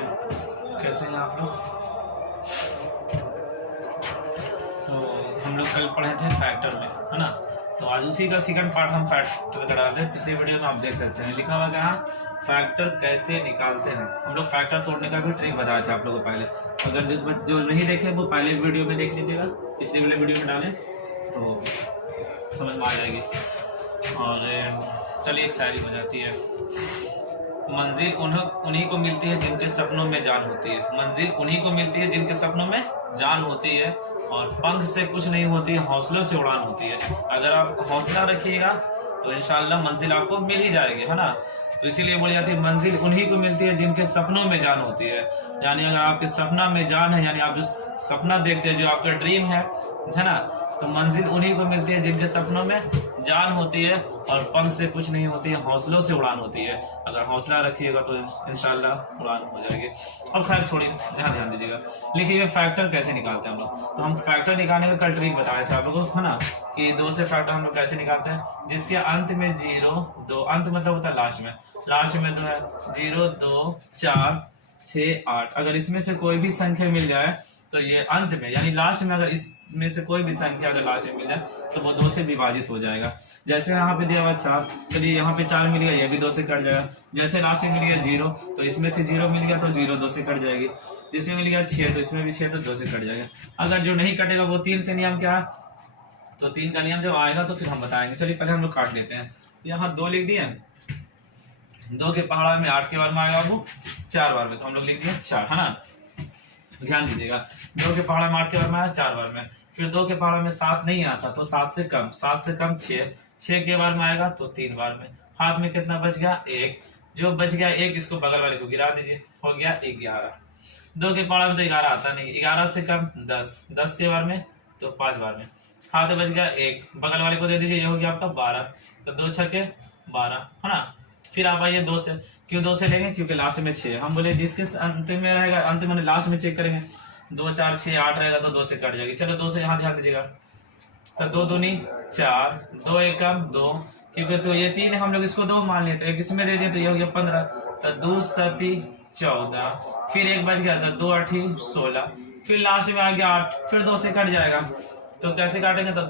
Student, कैसे हैं आप लोग? तो हम लोग कल पढ़े थे फैक्टर में, है ना। तो आज उसी का सेकंड पार्ट हम फैक्टर करा रहे हैं। पिछले वीडियो में आप देख सकते हैं लिखा हुआ कहाँ फैक्टर कैसे निकालते हैं। हम लोग फैक्टर तोड़ने का भी ट्रिक बताया था आप लोगों को पहले। अगर जो नहीं देखे वो पहले वीडियो में देख लीजिएगा, पिछले वाले वीडियो में डालें तो समझ में आ जाएगी। और चलिए एक शायरी हो जाती है। मंजिल उन्हीं को मिलती है जिनके सपनों में जान होती है। मंजिल उन्हीं को मिलती है जिनके सपनों में जान होती है, और पंख से कुछ नहीं होती, हौसलों से उड़ान होती है। अगर आप हौसला रखिएगा तो इंशाल्लाह मंजिल आपको मिल ही जाएगी, है ना। तो इसीलिए बोली जाती है मंजिल उन्हीं को मिलती है जिनके सपनों में जान होती है। यानी अगर आपके सपना में जान है, यानी आप जो सपना देखते हैं, जो आपका ड्रीम है ना, तो मंजिल उन्हीं को मिलती है जिनके सपनों में जान होती है, और पंख से कुछ नहीं होती है, हौसलों से उड़ान होती है। अगर हौसला रखिएगा तो इंशाल्लाह उड़ान हो जाएगी। अब खैर छोड़िए, ध्यान दीजिएगा। लिखिए फैक्टर कैसे निकालते हैं हम लोग। तो हम फैक्टर निकालने का कल ट्रिक बताए थे आप लोगों को, है ना, कि 2 से फैक्टर हम लोग कैसे निकालते हैं। जिसके अंत में 0 2, अंत मतलब होता है लास्ट में 2 है। 0 2 4 6 8। अगर इसमें से कोई भी संख्या मिल जाए तो ये अंत में यानी लास्ट में, अगर इसमें से कोई भी संख्या अगर लास्ट में मिल जाए तो वो 2 से विभाजित हो जाएगा। जैसे यहाँ पे दिया हुआ 4, चलिए यहाँ पे 4 मिल गया, ये भी 2 से कट जाएगा। जैसे लास्ट में मिल गया 0, तो इसमें से 0 मिल गया तो 0 2 से कट जाएगी। जिसमें मिल गया 6 तो इसमें भी 6 तो 2 से कट जाएगा। अगर जो नहीं कटेगा वो 3 से नियम क्या है, तो 3 का नियम जब आएगा तो फिर हम बताएंगे। चलिए पहले हम लोग काट लेते हैं। यहाँ 2 लिख दिए, 2 के पहाड़ा में 8 के बार में आएगा वो 4 बार में, तो हम लोग लिख दिए 4, है ना। ध्यान दीजिएगा, 2 के पहाड़ा में 8 के बार में आया 4 बार में। फिर 2 के पहाड़ा में 7 नहीं आता तो 7 से कम 6, 6 के बार में आएगा तो 3 बार में। हाथ में कितना बच गया, 1। जो बच गया 1, इसको बगल वाले को गिरा दीजिए, हो गया 11। 2 के पहाड़ा में तो 11 आता नहीं, 11 से कम 10, 10 के बार में तो 5 बार में। हाथ बच गया 1, बगल वाले को दे दीजिए, ये हो गया आपका 12। तो 2 छक्के 12, है ना। फिर आप आइए 2 से, क्यों 2 से लेंगे, क्योंकि लास्ट में 6 हम बोले जिसके अंत में रहेगा, अंत में लास्ट में चेक करेंगे। 2 4 6 8 रहेगा तो 2 से कट जाएगी। चलो 2 से यहाँ ध्यान दीजिएगा, तो 2 दूनी 4, 2 एकम 2, क्योंकि तो ये 3 हम लोग इसको 2 मान लिए, तो 1 इसमें दे दिए तो ये हो गया 15। तो 2 7 14, फिर 1 बच गया तो 2 8 16, फिर लास्ट में आ गया 8, फिर 2 से कट जाएगा। तो कैसे काटेंगे, तो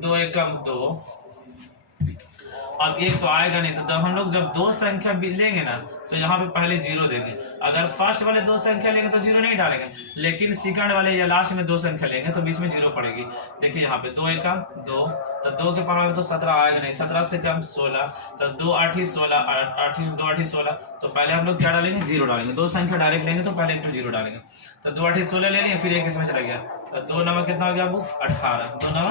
2 एकम 2। अब 1 तो आएगा नहीं, तो जब हम लोग जब 2 संख्या लेंगे ना, तो यहाँ पे पहले 0 देंगे। अगर फर्स्ट वाले 2 संख्या लेंगे तो 0 नहीं डालेंगे, लेकिन सेकंड वाले या लास्ट में 2 संख्या लेंगे तो बीच में 0 पड़ेगी। देखिए यहाँ पे 2 एकम 2, तो 2 के पहाड़ में तो 17 आएगा नहीं, 17 से कम 16, तो 2 8 16, 2 8 16। तो पहले हम लोग क्या डालेंगे, 0 डालेंगे। 2 संख्या डायरेक्ट लेंगे तो पहले 0 डालेंगे। तो 2 8 16 ले लिए, फिर 1 इसमें चला गया, तो 2 9 कितना हो गया वो 18, 2 9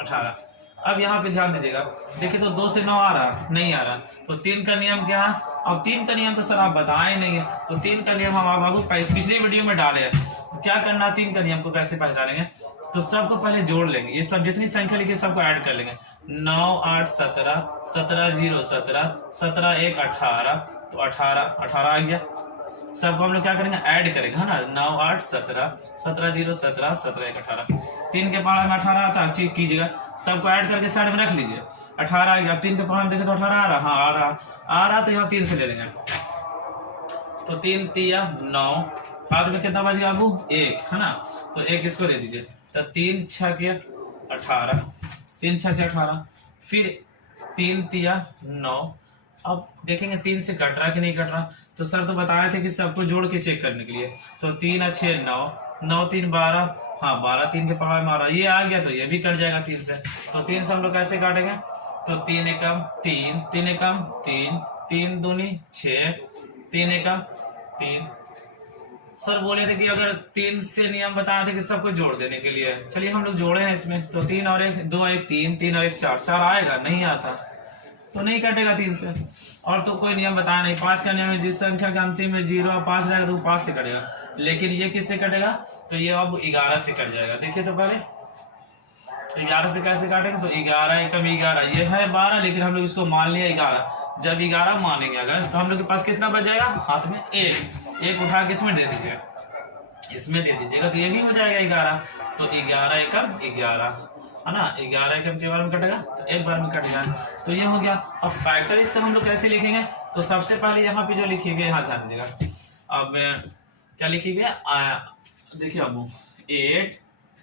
18। अब यहाँ पे ध्यान दीजिएगा, देखिए तो 2 से 9 आ रहा नहीं आ रहा, तो 3 का नियम क्या है। अब 3 का नियम तो सर आप बताए नहीं है, तो 3 का नियम हम आपको पिछले वीडियो में डाले हैं। तो क्या करना, 3 का नियम को कैसे पहचानेंगे, तो सबको पहले जोड़ लेंगे। ये सब जितनी संख्या लिखी सबको ऐड कर लेंगे। 9 8 17, 17 0 17, 17 1 18, तो 18 आ गया। सबको हम लोग क्या करेंगे, ऐड करेंगे, है ना। 9 8 17, 17 0 17, 17 1 18। 3 के पहाड़ में 18 आता है, चेक कीजिएगा, सबको ऐड करके साइड में रख लीजिए। 18 आ गया। 3 के पहाड़ में देखे तो 18 आ रहा, हाँ आ रहा, तो यहाँ 3 से ले लेंगे। तो 3 3 9, हाथ में कितना बच गया आपको, 1, है ना। तो 1 इसको दे दीजिए, तो 3 6 के 18, 3 6 के 18, फिर 3 3 9। अब देखेंगे 3 से कट रहा कि नहीं कट रहा, तो सर तो बताए थे कि सबको जोड़ के चेक करने के लिए। तो 3 6 9, 9 3 12, हाँ 12, 3 के पहाड़ में आ रहा, ये आ गया तो ये भी कट जाएगा 3 से। तो 3 से हम लोग कैसे काटेंगे, तो 3 एकम 3, 3 एकम 3, 3 दूनी 6, 3 एकम 3। सर बोले थे कि अगर 3 से नियम बताए थे कि सबको जोड़ देने के लिए। चलिए हम लोग जोड़े हैं इसमें, तो 3 और 1 2 1 3, 3 और 1 4, 4 आएगा नहीं आता तो नहीं कटेगा 3 से। और तो कोई नियम बताया नहीं। 5 का नियम है, जिस संख्या के अंतिम में 0 और 5 रहेगा तो 5 से कटेगा, लेकिन ये किससे कटेगा, तो ये अब 11 से कट जाएगा। देखिए तो पहले 11 से कैसे काटेंगे, तो 11 एकम 11, ये है 12, लेकिन हम लोग इसको मान लिया 11। जब 11 मानेंगे अगर, तो हम लोग के पास कितना बच जाएगा, हाथ में 1 उठा के इसमें दे दीजिएगा, इसमें दे दीजिएगा, तो ये भी हो जाएगा 11। तो 11 एकम 11, है ना। 11 एकम के बार में कटेगा तो 1 बार में कटेगा, तो ये हो गया। अब फैक्टर इसका हम लोग कैसे लिखेंगे, तो सबसे पहले यहाँ पे जो लिखिएगा, यहाँ ध्यान दीजिएगा, अब क्या लिखिए, देखिए अब 8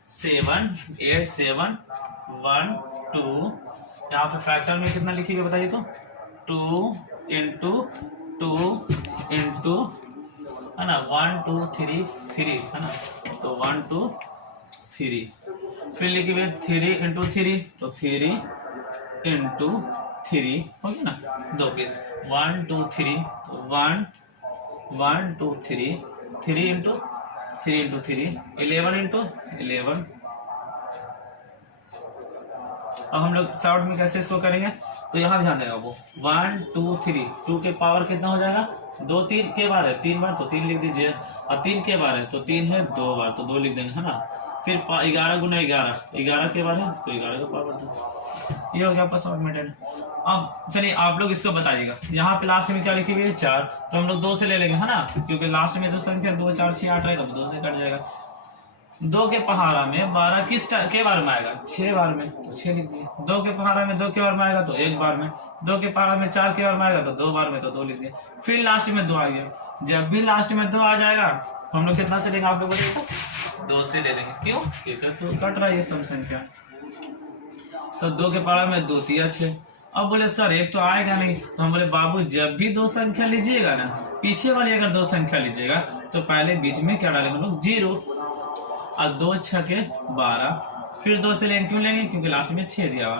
7 8 7 1 2, यहाँ पे फैक्टर में कितना लिखिए बताइए तो 2 इंटू 2 इंटू है ना 1 2 3 3 है ना, तो 1 2 3, फिर लिखिए 3 इंटू 3, तो 3 इंटू 3 हो गया ना, 2 पीस 1 2 3, तो 1 1 2 3, 3 इंटू 3, 11 इंटू 11। अब हम लोग शॉर्ट में कैसे इसको करेंगे, तो यहाँ ध्यान देगा वो 1 2 3, 2 के पावर कितना हो जाएगा, 2 3 के बार है 3 बार, तो 3 लिख दीजिए, और 3 के बार है तो 3 है 2 बार, तो 2 लिख देंगे है ना। फिर 11 गुना 11, 11 के बार है तो 11 का पावर 2, ये हो गया आपका सबमिटेड। अब चलिए आप लोग इसको बताइएगा, यहाँ पे लास्ट में क्या लिखी हुई है 4, तो हम लोग 2 से ले लेंगे है ना, क्योंकि लास्ट में जो संख्या 2 4 6 8 रहेगा 2 से कट जाएगा। 2 के पहाड़ा में 12 किस के बार में आएगा, 6 बार में, तो 6 लिख दिए। 2 के पहाड़ा में 2 के बार में आएगा तो 1 बार में। 2 के पहाड़ा में 4 के बार में आएगा तो 2 बार में, तो 2 लिख दिए। फिर लास्ट में 2 आ गया, जब भी लास्ट में 2 आ जाएगा हम लोग कितना से लेंगे, आप लोग देखो 2 से ले लेंगे, क्यों, तो कट रहा है ये सब संख्या, तो 2 के पहाड़ा में 2 3 6। अब बोले सर एक तो आएगा नहीं, तो हम बोले बाबू जब भी 2 संख्या लीजिएगा ना, पीछे वाली अगर 2 संख्या लीजिएगा तो पहले बीच में क्या डालेंगे हम लोग 0, और 2 6 12, फिर 2 से लेंगे, क्यों लेंगे, क्योंकि लास्ट में 6 दिया हुआ,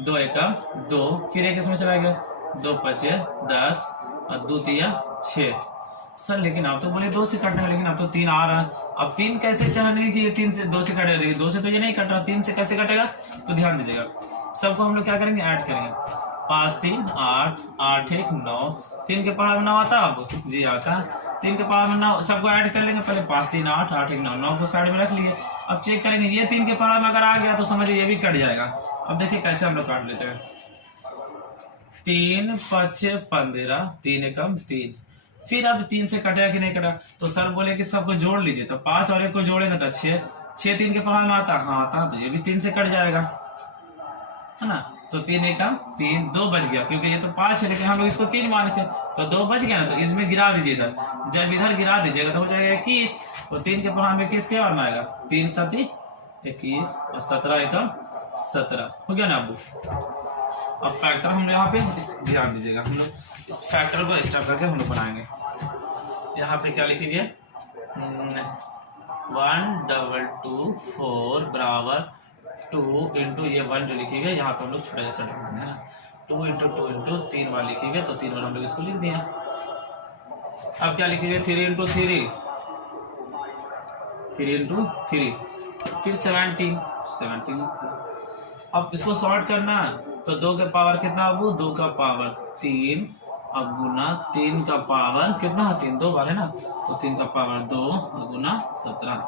2 1 2, फिर 1 इसमें चला गया, 2 5 10 और 2 3 6। सर लेकिन आप तो बोले 2 से कटने, लेकिन अब तो 3 आ रहा है, अब 3 कैसे चढ़ने की, ये 3 से 2 से कटे, 2 से तो ये नहीं कट रहा, 3 से कैसे कटेगा, तो ध्यान दीजिएगा सबको हम लोग क्या करेंगे, ऐड करेंगे, 5 3 8 8 1 9, 3 के पहाड़ में 9 आता है, अब जी आता है, 3 के पहाड़ में 9 सबको ऐड कर लेंगे, पहले 5 3 8 8 1 9, 9 को साइड में रख लिए। अब चेक करेंगे ये 3 के पहाड़ में अगर आ गया तो समझिए ये भी कट जाएगा। अब देखिए कैसे हम लोग काट लेते हैं, 3 5 15, 3 एकम 3, फिर अब 3 से कटेगा कि नहीं कटा, तो सर बोले कि सबको जोड़ लीजिए, तो 5 और 1 को जोड़ेंगे तो 6, 6 3 के पहाड़ में आता, हाँ आता, तो ये भी 3 से कट जाएगा है ना, तो 3 एकम 3, 2 बच गया, क्योंकि ये तो 5 है लेकिन हम लोग इसको 3 माने थे, तो 2 बच गया ना, तो इसमें गिरा दीजिए इधर, जब इधर गिरा दीजिएगा तो हो जाएगा 21, तो 3 के पहाड़ में 21 के बार में आएगा, 3 7 21 और 17 एकम 17 हो गया ना। अब फैक्टर हम यहाँ पे ध्यान दीजिएगा, हम लोग इस फैक्टर को स्टार्ट करके हम लोग बनाएंगे। यहाँ पे क्या लिखेंगे 1 2 2 4 बराबर 2 इंटू ये 1 जो लिखिए यहाँ पे हम लोग छोटा जैसा लिखेंगे ना, 2 इंटू 3 बार लिखिए, तो 3 बार हम लोग इसको लिख दिया। अब क्या लिखिए 3 इंटू 3, 3 इंटू 3, फिर 17 अब इसको सॉर्ट करना, तो 2 के पावर कितना अबू, 2 का पावर 3, अब गुना 3 का पावर कितना, 3 2 बार है ना, तो 3 का पावर 2 गुना 17।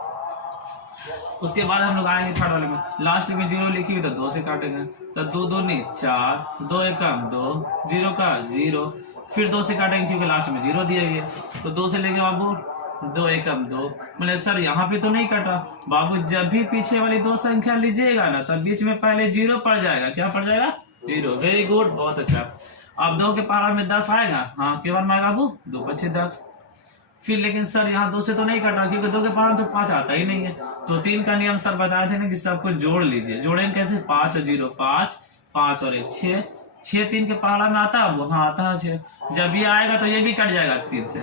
उसके बाद हम लोग आएंगे थर्ड वाले में, लास्ट में 0 लिखी हुई तो 2 से काटेंगे, तो 2 2 नहीं 4, 2 एकम 2, 0 का 0, फिर 2 से काटेंगे क्योंकि लास्ट में 0 दिया गया, तो 2 से लेंगे बाबू 2 एकम 2। बोले सर यहाँ पे तो नहीं कटा, बाबू जब भी पीछे वाली 2 संख्या लीजिएगा ना तब बीच में पहले 0 पड़ जाएगा, क्या पड़ जाएगा 0, वेरी गुड, बहुत अच्छा। अब 2 के पावर में 10 आएगा, हाँ के बार में आएगा बाबू 2 5 10, फिर लेकिन सर यहाँ 2 से तो नहीं कटा क्योंकि 2 के पावर में तो 5 आता ही नहीं है, तो 3 का नियम सर बताए थे ना कि सबको जोड़ लीजिए, जोड़ेंगे कैसे, 5 और 0 5, 5 और 1 6, 6 3 के पहाड़ा में आता है, वहां आता है 6, जब ये आएगा तो ये भी कट जाएगा 3 से,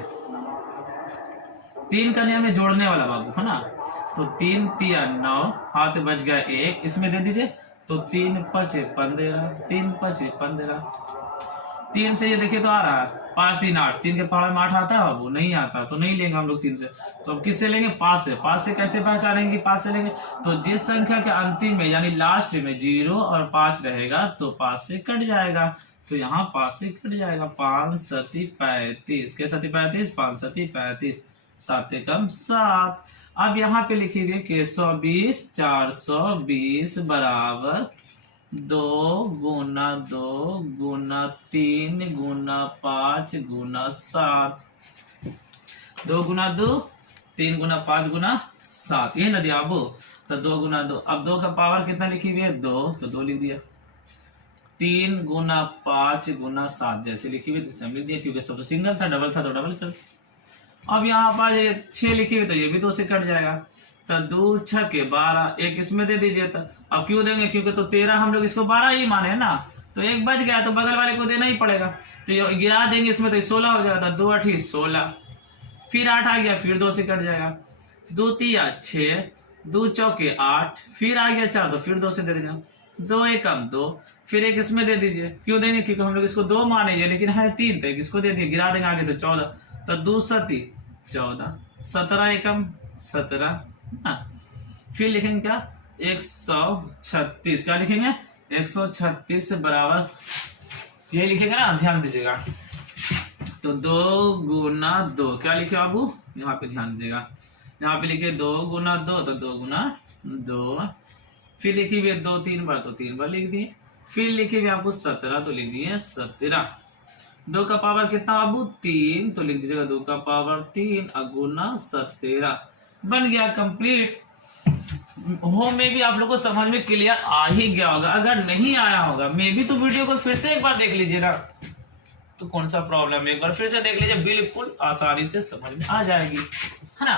3 का नियम है जोड़ने वाला बाबू है ना, तो 3 3 9, हाथ बच गया 1, इसमें दे दीजिए, तो 3 5 15, 3 5 15, 3 से ये देखिए तो आ रहा है 5 3 8, 3 के पहाड़ में 8 आता है बाबू, नहीं आता, तो नहीं लेंगे हम लोग 3 से, तो अब किससे लेंगे, 5 से। 5 से कैसे पहचानेंगे कि 5 से लेंगे, तो जिस संख्या के अंतिम में यानी लास्ट में 0 और 5 रहेगा तो 5 से कट जाएगा, तो यहाँ 5 से कट जाएगा, 5 7 35, के 7 35, 5 7 35, 7 एकम 7। अब यहाँ पे लिखिए कि 120 420 बराबर 2 गुना 2 गुना 3 गुना 5 गुना 7, 2 गुना 2 3 गुना 5 गुना 7, ये ना दिया बाबू, तो 2 गुना 2, अब 2 का पावर कितना लिखी हुई है 2, तो 2 लिख दिया, 3 गुना 5 गुना 7 जैसे लिखी हुई जैसे लिख दिया, क्योंकि सब तो सिंगल था, डबल था तो डबल कर, अब यहाँ पर 6 लिखी हुई तो ये भी 2 से कट जाएगा। तो 2 6 के 12, एक इसमें दे दीजिए। तो अब क्यों देंगे, क्योंकि तो 13 हम लोग इसको 12 ही माने है ना, तो एक बच गया तो बगल वाले को देना ही पड़ेगा। तो ये गिरा देंगे इसमें तो 16 हो जाएगा। 2 8 16, फिर 8 आ गया, फिर 2 से कट जाएगा। 2 3 6, 2 चौके 8, फिर आ गया 4 तो फिर 2 से दे देगा। 2 1 2, फिर एक इसमें दे दीजिए। क्यों देंगे, क्योंकि हम लोग इसको 2 मानेंगे, लेकिन है 3 तो एक इसको दे दिए, गिरा देंगे आगे तो 14। तो 2 7 14, 17 1 17, फिर लिखेंगे क्या 136, क्या लिखेंगे 136 बराबर ये लिखेंगे ना, ध्यान दीजिएगा। तो 2 गुना 2 क्या लिखे बाबू, यहाँ पे ध्यान दीजिएगा, यहाँ पे लिखे 2 गुना 2 तो 2 गुना 2, फिर लिखी हुई 2 3 बार तो 3 बार लिख दिए, फिर लिखी हुई आपको 17 तो लिख दिए 17। 2 का पावर कितना बाबू 3 तो लिख दीजिएगा 2 का पावर 3 गुना 17, बन गया कंप्लीट। होम में भी आप लोग को समझ में क्लियर आ ही गया होगा। अगर नहीं आया होगा मे भी तो वीडियो को फिर से एक बार देख लीजिए ना, तो कौन सा प्रॉब्लम है, एक बार फिर से देख लीजिए, बिल्कुल आसानी से समझ में आ जाएगी, है ना।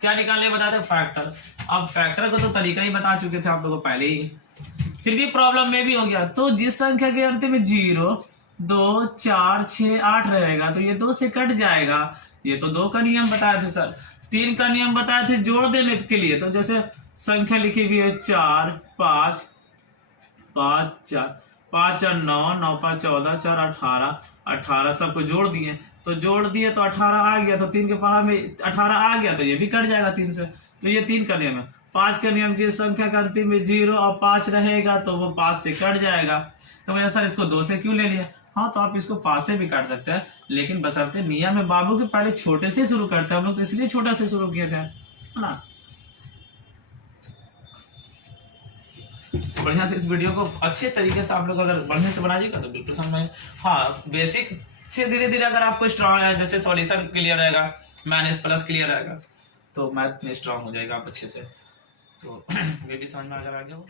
क्या निकालने बताते फैक्टर। अब फैक्टर को तो तरीका ही बता चुके थे आप लोगों को पहले ही, फिर भी प्रॉब्लम में भी हो गया। तो जिस संख्या के अंत में 0 2 4 6 8 रहेगा तो ये 2 से कट जाएगा। ये तो 2 का नियम बताए थे सर। 3 का नियम बताए थे जोड़ देने के लिए। तो जैसे संख्या लिखी हुई है 4 5 5 4 5 4 9 9 5 14 4 18 18 सबको जोड़ दिए। तो जोड़ दिए तो 18 आ गया, तो 3 के पढ़ा में 18 आ गया तो ये भी कट जाएगा 3 से। तो ये 3 का नियम है। 5 का नियम, जिस संख्या का अंतिम में 0 और 5 रहेगा तो वो 5 से कट जाएगा। तो भैया सर इसको 2 से क्यों ले लिया, हाँ तो आप इसको 5 से भी काट सकते हैं, लेकिन बशर्ते नियम में बाबू के पहले छोटे से शुरू करते हैं हम लोग, तो इसलिए छोटा से शुरू किए थे, है ना। बढ़िया से इस वीडियो को अच्छे तरीके से आप लोग अगर बढ़िया से बनाइएगा तो बिल्कुल समझ में। हाँ बेसिक से धीरे धीरे अगर आपको स्ट्रांग है, जैसे सॉल्यूशन क्लियर रहेगा, माइनस प्लस क्लियर रहेगा, तो मैथ में स्ट्रांग हो जाएगा आप अच्छे से। तो ये भी समझ में अगर आ गया हो